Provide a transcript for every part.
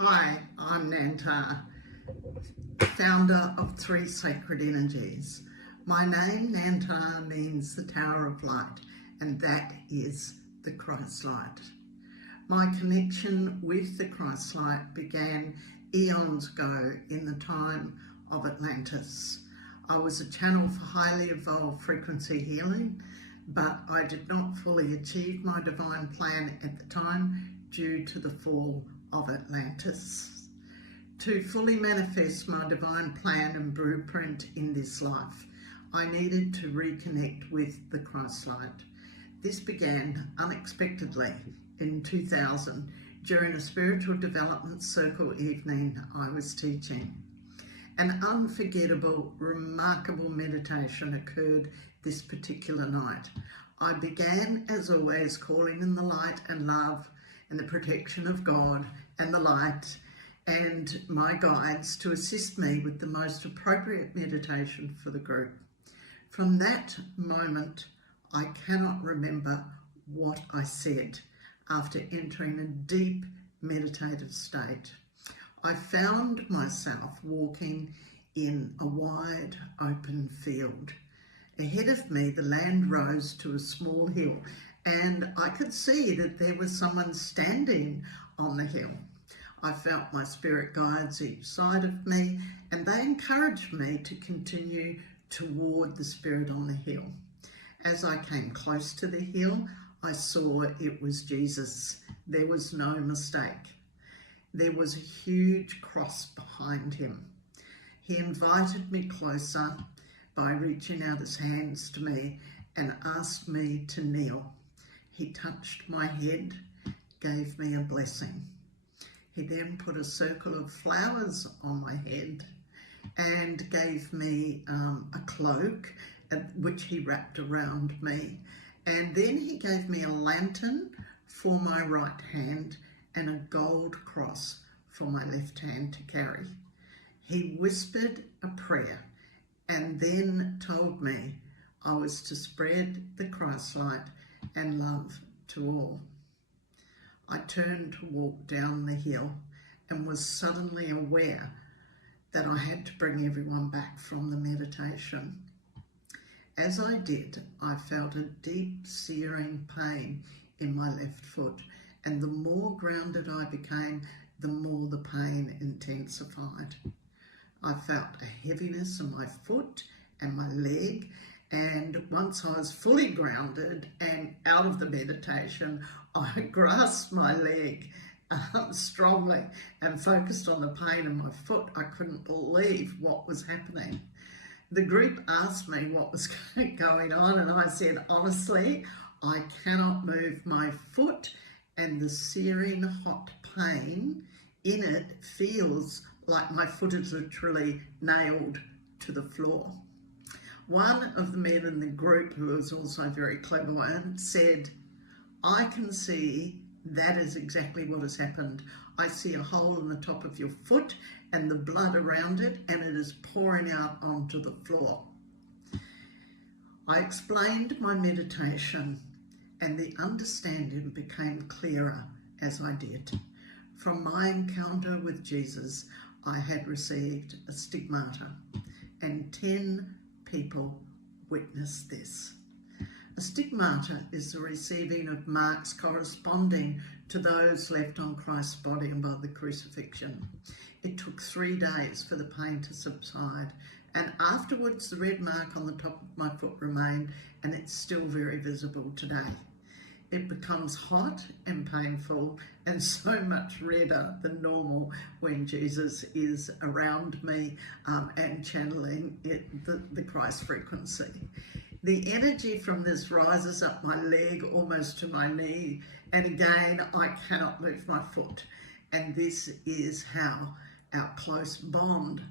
Hi, I'm Nantah, founder of Three Sacred Energies. My name, Nantah, means the Tower of Light, and that is the Christ Light. My connection with the Christ Light began eons ago in the time of Atlantis. I was a channel for highly evolved frequency healing, but I did not fully achieve my divine plan at the time due to the fall of Atlantis. To fully manifest my divine plan and blueprint in this life, I needed to reconnect with the Christ Light. This began unexpectedly in 2000 during a spiritual development circle evening I was teaching. An unforgettable, remarkable meditation occurred this particular night. I began, as always, calling in the light and love and the protection of God and the light and my guides to assist me with the most appropriate meditation for the group. From that moment, I cannot remember what I said after entering a deep meditative state. I found myself walking in a wide open field. Ahead of me, the land rose to a small hill, and I could see that there was someone standing on the hill. I felt my spirit guides each side of me, and they encouraged me to continue toward the spirit on the hill. As I came close to the hill, I saw it was Jesus. There was no mistake. There was a huge cross behind him. He invited me closer by reaching out his hands to me and asked me to kneel. He touched my head, gave me a blessing. He then put a circle of flowers on my head and gave me a cloak, which he wrapped around me. And then he gave me a lantern for my right hand and a gold cross for my left hand to carry. He whispered a prayer and then told me I was to spread the Christ light and love to all. I turned to walk down the hill and was suddenly aware that I had to bring everyone back from the meditation. As I did, I felt a deep searing pain in my left foot, and the more grounded I became, the more the pain intensified. I felt a heaviness in my foot and my leg, and once I was fully grounded and out of the meditation, I grasped my leg strongly and focused on the pain in my foot. I couldn't believe what was happening. The group asked me what was going on, and I said, honestly, I cannot move my foot, and the searing hot pain in it feels like my foot is literally nailed to the floor. One of the men in the group, who was also a very clever one, said, I can see that is exactly what has happened. I see a hole in the top of your foot and the blood around it, and it is pouring out onto the floor. I explained my meditation, and the understanding became clearer as I did. From my encounter with Jesus, I had received a stigmata, and 10 people witnessed this. A stigmata is the receiving of marks corresponding to those left on Christ's body and by the crucifixion. It took 3 days for the pain to subside, and afterwards the red mark on the top of my foot remained, and it's still very visible today. It becomes hot and painful and so much redder than normal when Jesus is around me and channeling the Christ frequency. The energy from this rises up my leg almost to my knee, and again I cannot move my foot. And this is how our close bond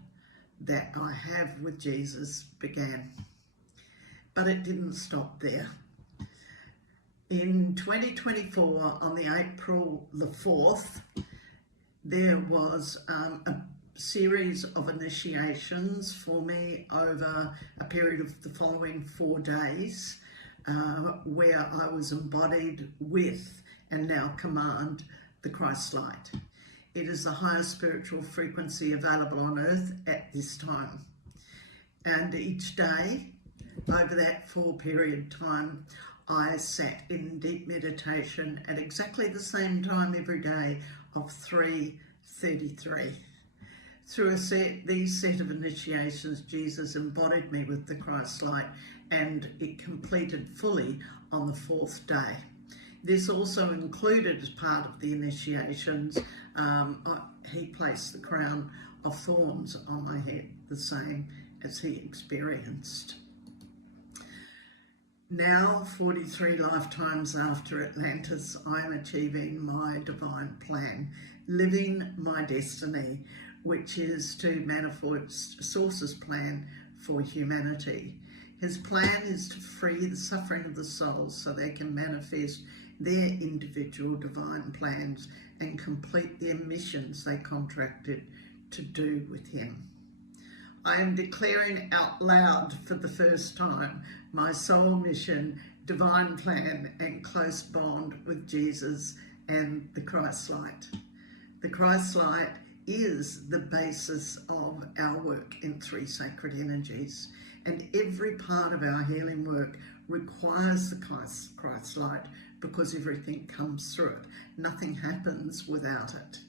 that I have with Jesus began. But it didn't stop there. In 2024, on the April the 4th, there was a series of initiations for me over a period of the following 4 days, where I was embodied with and now command the Christ light. It is the highest spiritual frequency available on earth at this time. And each day, over that 4-period time, I sat in deep meditation at exactly the same time every day of 3:33. Through these set of initiations, Jesus embodied me with the Christ light, and it completed fully on the 4th day. This also included, as part of the initiations, he placed the crown of thorns on my head, the same as he experienced. Now, 43 lifetimes after Atlantis, I am achieving my divine plan, living my destiny, which is to manifest Source's plan for humanity. His plan is to free the suffering of the souls so they can manifest their individual divine plans and complete their missions they contracted to do with him. I am declaring out loud for the first time my soul mission, divine plan, and close bond with Jesus and the Christ light. The Christ light is the basis of our work in 3 sacred energies, and every part of our healing work requires the Christ light, because everything comes through it. Nothing happens without it.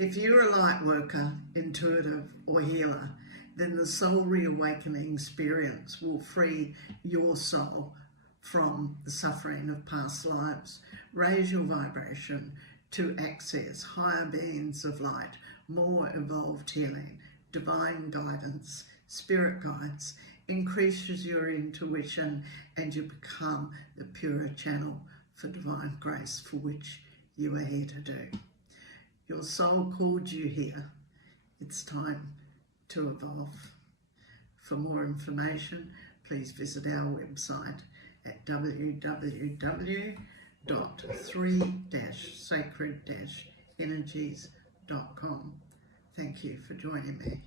If you're a light worker, intuitive, or healer, then the soul reawakening experience will free your soul from the suffering of past lives, raise your vibration to access higher beings of light, more evolved healing, divine guidance, spirit guides, increases your intuition, and you become the purer channel for divine grace for which you are here to do. Your soul called you here. It's time to evolve. For more information, please visit our website at www.3-sacred-energies.com. Thank you for joining me.